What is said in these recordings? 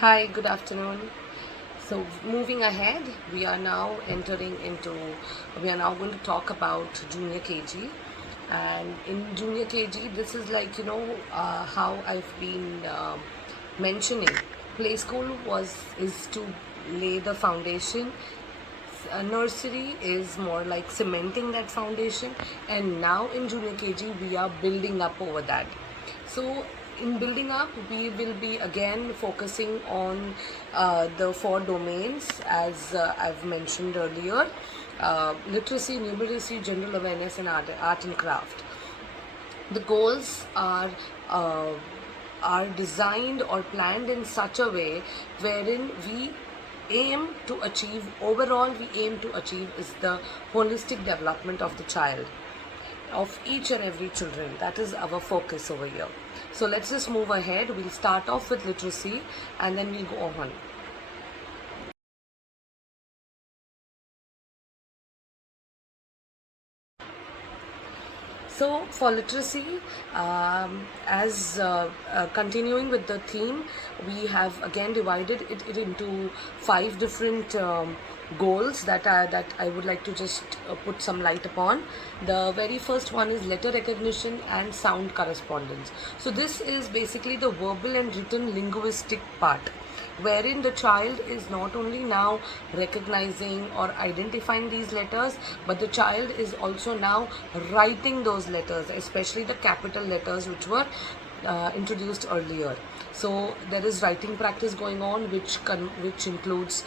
Hi, good afternoon. So, moving ahead, we are now going to talk about junior KG. And in junior KG, this is how I've been mentioning. Play school is to lay the foundation. Nursery is more like cementing that foundation, and now in junior KG we are building up over that. So in building up, we will be again focusing on the four domains as I've mentioned earlier: literacy, numeracy, general awareness, and art and craft. The goals uh, are designed or planned in such a way wherein we aim to achieve is the holistic development of the child, of each and every children. That is our focus over here. So let's just move ahead. We'll start off with literacy and then we'll go on. So for literacy, as continuing with the theme, we have again divided it into five different goals that I would like to just put some light upon. The very first one is letter recognition and sound correspondence. So this is basically the verbal and written linguistic part, wherein the child is not only now recognizing or identifying these letters, but the child is also now writing those letters, especially the capital letters which were introduced earlier. So there is writing practice going on, which includes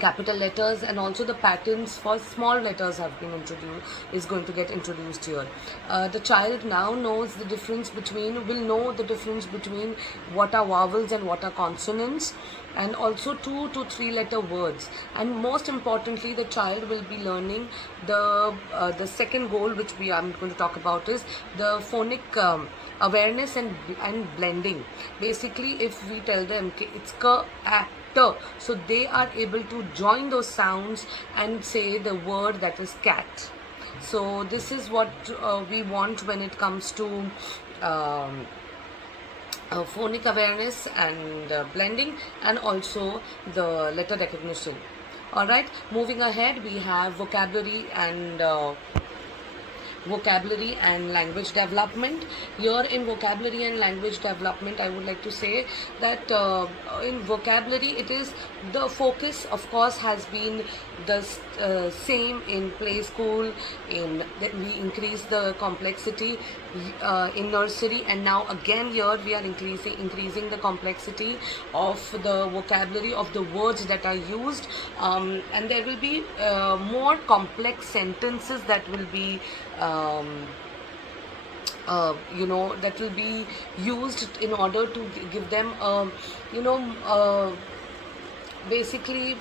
capital letters, and also the patterns for small letters have been introduced is going to get introduced here. The child now will know the difference between what are vowels and what are consonants, and also 2 to 3 letter words. And most importantly, the child will be learning the second goal, which I'm going to talk about, is the phonic awareness and blending. Basically, if we tell them it's ka actor, so they are able to join those sounds and say the word that is cat. So this is what we want when it comes to um, phonic awareness and blending, and also the letter recognition. All right, moving ahead, we have vocabulary and language development. Here in vocabulary and language development, I would like to say that in vocabulary, it is the focus, of course, has been the same in play school. We increase the complexity in nursery, and now again here we are increasing the complexity of the vocabulary of the words that are used, and there will be more complex sentences that will be that will be used in order to give them basically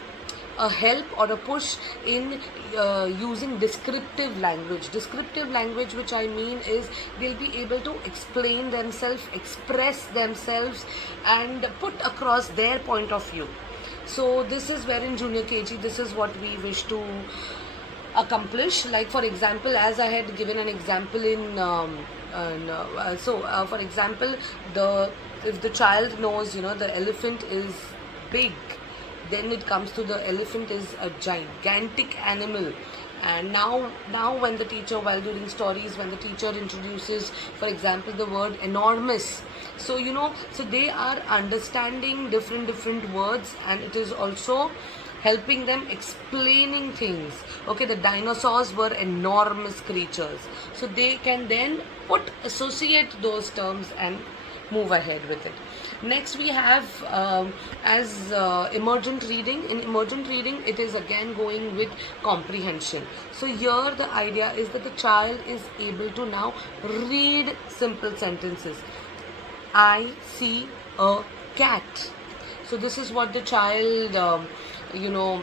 a help or a push in using descriptive language, which I mean is they'll be able to explain themselves, express themselves, and put across their point of view. So this is where in junior KG, this is what we wish to accomplish. Like for example, as I had given an example for example, the if the child knows the elephant is big, then it comes to the elephant is a gigantic animal. And now when the teacher, while during stories, when the teacher introduces, for example, the word enormous, so they are understanding different words, and it is also helping them explaining things. Okay, the dinosaurs were enormous creatures, so they can then associate those terms and move ahead with it. Next, we have as emergent reading. In emergent reading, it is again going with comprehension. So here the idea is that the child is able to now read simple sentences. I see a cat. So this is what the child you know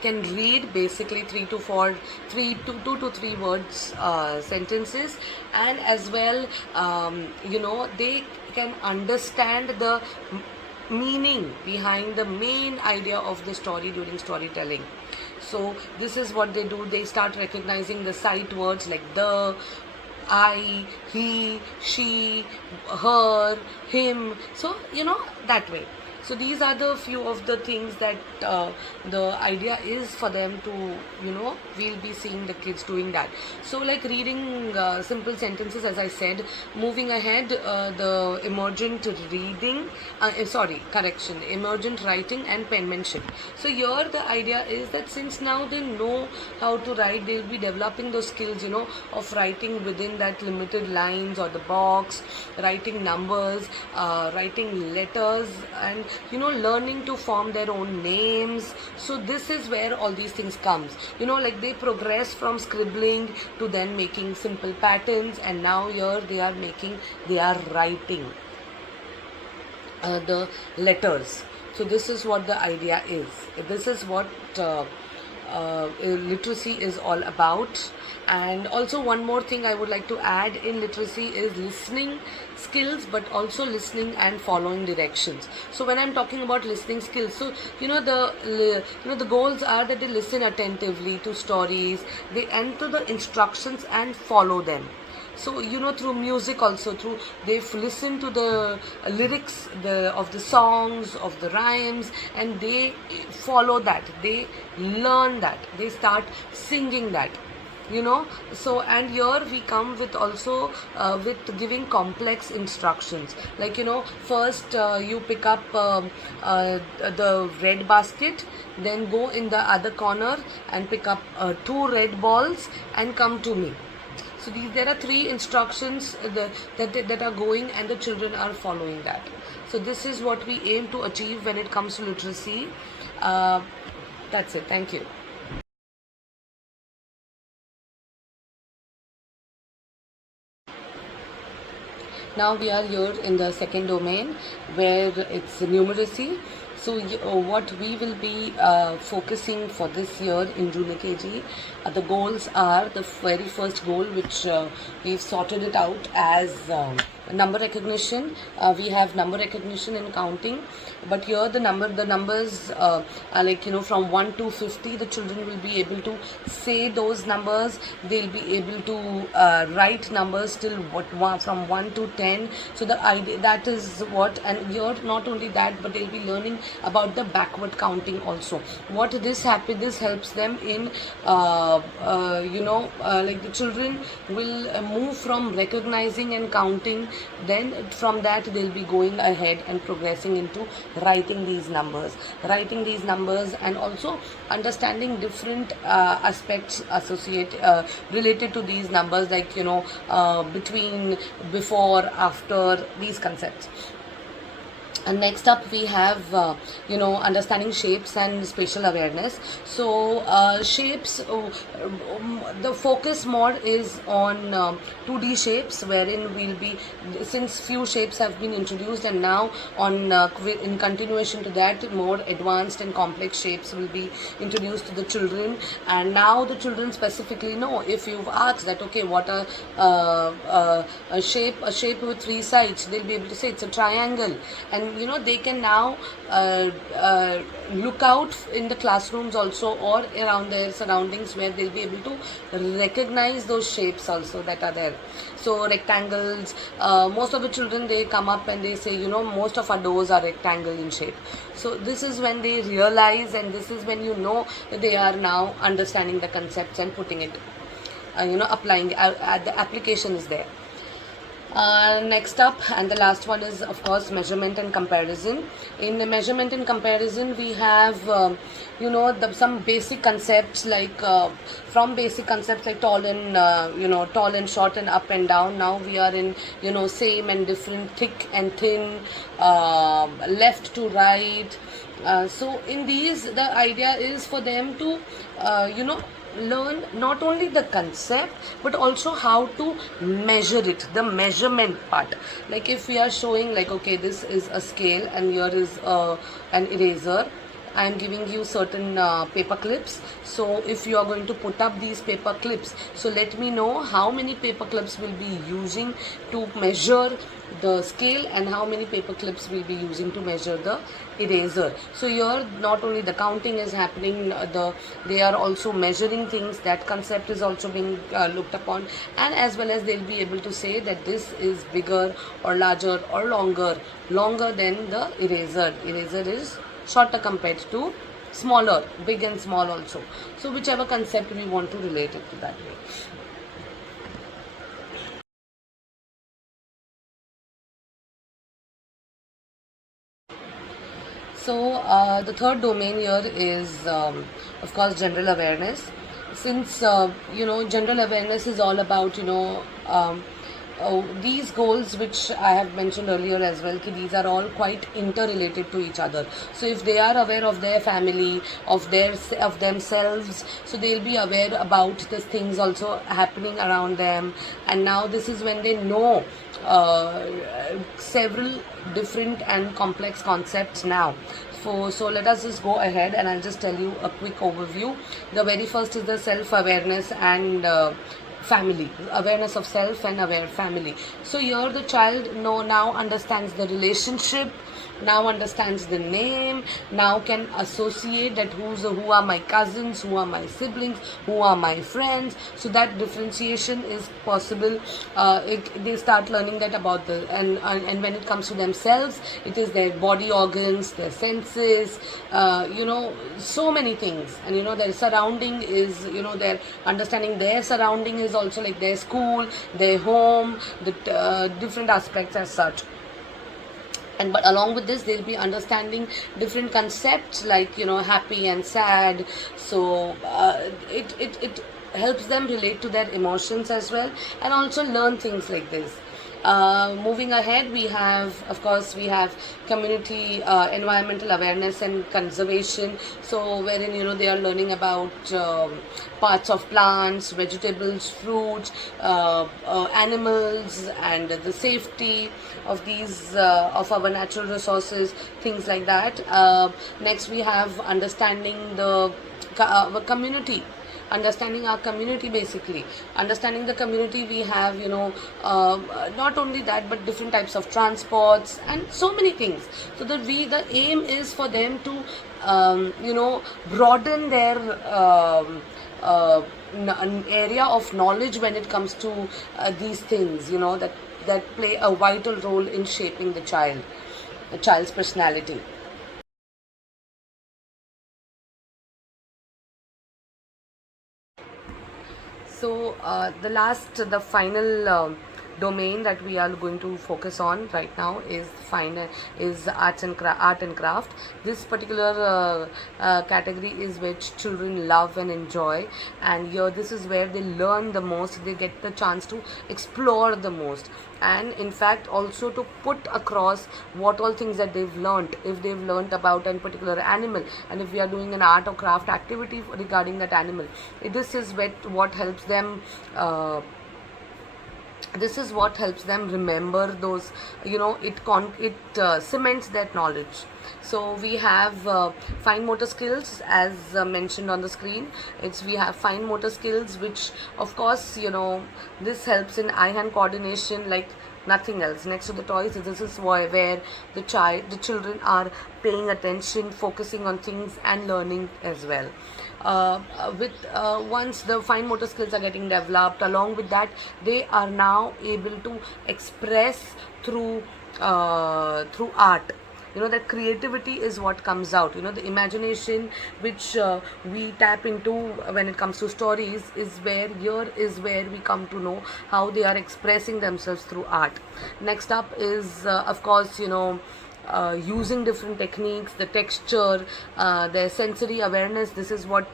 can read, basically 2 to 3 words sentences, and as well they can understand the meaning behind the main idea of the story during storytelling. So this is what they do. They start recognizing the sight words like the, I, he, she, her, him. So that way. So these are the few of the things that the idea is for them to, we'll be seeing the kids doing that. So like reading simple sentences, as I said. Moving ahead, the emergent reading, emergent writing and penmanship. So here the idea is that since now they know how to write, they'll be developing those skills, of writing within that limited lines or the box, writing numbers, writing letters, and learning to form their own names. So this is where all these things comes, like they progress from scribbling to then making simple patterns, and now here they are writing the letters. So this is what the idea is. This is what literacy is all about. And also one more thing I would like to add in literacy is listening skills, but also listening and following directions. So when I'm talking about listening skills, so the goals are that they listen attentively to stories, they enter the instructions and follow them. So through music also, through they've listened to the lyrics of the songs, of the rhymes, and they follow that, they learn that, they start singing that. So, and here we come with also with giving complex instructions, like first you pick up the red basket, then go in the other corner and pick up 2 red balls and come to me. So there are 3 instructions that are going, and the children are following that. So this is what we aim to achieve when it comes to literacy. That's it. Thank you. Now we are here in the second domain, where it's numeracy. So what we will be focusing for this year in junior KG, the goals are, the very first goal, which we've sorted it out as number recognition. We have number recognition and counting, but here the numbers are like from 1 to 50. The children will be able to say those numbers. They'll be able to write numbers till from 1 to 10. So the idea, that is what, and here not only that, but they'll be learning about the backward counting also. What this helps them in like the children will move from recognizing and counting, then from that they'll be going ahead and progressing into writing these numbers, and also understanding different aspects related to these numbers, like between, before, after, these concepts. And next up we have understanding shapes and spatial awareness. So shapes, the focus more is on 2D shapes, wherein we'll be, since few shapes have been introduced, and now on in continuation to that, more advanced and complex shapes will be introduced to the children. And now the children specifically know, if you've asked that, okay, what a shape with 3 sides, they'll be able to say it's a triangle. And they can now look out in the classrooms also, or around their surroundings, where they'll be able to recognize those shapes also that are there. So rectangles, most of the children, they come up and they say, most of our doors are rectangle in shape. So this is when they realize, and this is when that they are now understanding the concepts and putting it, applying, the application is there. Next up, and the last one, is of course measurement and comparison. In the measurement and comparison, we have some basic concepts, like from basic concepts like tall and short and up and down. Now we are in same and different, thick and thin, left to right. So in these, the idea is for them to learn not only the concept, but also how to measure it, the measurement part. Like if we are showing, like, okay, this is a scale and here is an eraser, I am giving you certain paper clips. So if you are going to put up these paper clips, so let me know how many paper clips will be using to measure the scale, and how many paper clips will be using to measure the eraser. So here not only the counting is happening, they are also measuring things. That concept is also being looked upon, and as well as they'll be able to say that this is bigger or larger or longer than the eraser. Eraser is shorter compared to smaller, big and small also. So whichever concept we want to relate it to that way. So the third domain here is, of course, general awareness. Since general awareness is all about these goals which I have mentioned earlier as well. These are all quite interrelated to each other. So if they are aware of their family, of themselves, so they'll be aware about these things also happening around them. And now this is when they know several different and complex concepts now. So let us just go ahead and I'll just tell you a quick overview. The very first is the self-awareness and family, awareness of self and aware family. So here the child now understands the relationship, now understands the name, now can associate that who are my cousins, who are my siblings, who are my friends. So that differentiation is possible. They start learning that about and when it comes to themselves, it is their body organs, their senses, so many things. And their surrounding is, their understanding their surrounding is also like their school, their home, the different aspects as such. But along with this, they'll be understanding different concepts like happy and sad. So it helps them relate to their emotions as well, and also learn things like this. Moving ahead, we have community environmental awareness and conservation. So wherein they are learning about parts of plants, vegetables, fruits, animals, and the safety of these of our natural resources, things like that. Next, we have understanding the community. Understanding our community, basically understanding the community. We have not only that, but different types of transports and so many things. So the aim is for them to broaden their area of knowledge when it comes to these things that play a vital role in shaping the child's personality. So the final domain that we are going to focus on right now is art and craft. This particular category is which children love and enjoy, and here this is where they learn the most. They get the chance to explore the most, and in fact also to put across what all things that they've learned. If they've learned about a particular animal, and if we are doing an art or craft activity regarding that animal, this is what helps them remember those. It cements that knowledge. So we have fine motor skills, as mentioned on the screen. We have fine motor skills, which of course this helps in eye-hand coordination like nothing else. Next to the toys, this is where the children are paying attention, focusing on things and learning as well. Once the fine motor skills are getting developed, along with that, they are now able to express through art. That creativity is what comes out. The imagination which we tap into when it comes to stories is where we come to know how they are expressing themselves through art. Next up is of course using different techniques, the texture, their sensory awareness. This is what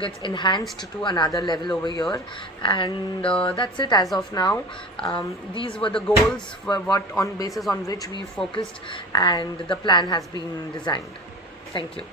gets enhanced to another level over here. And that's it as of now. These were the goals for on basis on which we focused, and the plan has been designed. Thank you.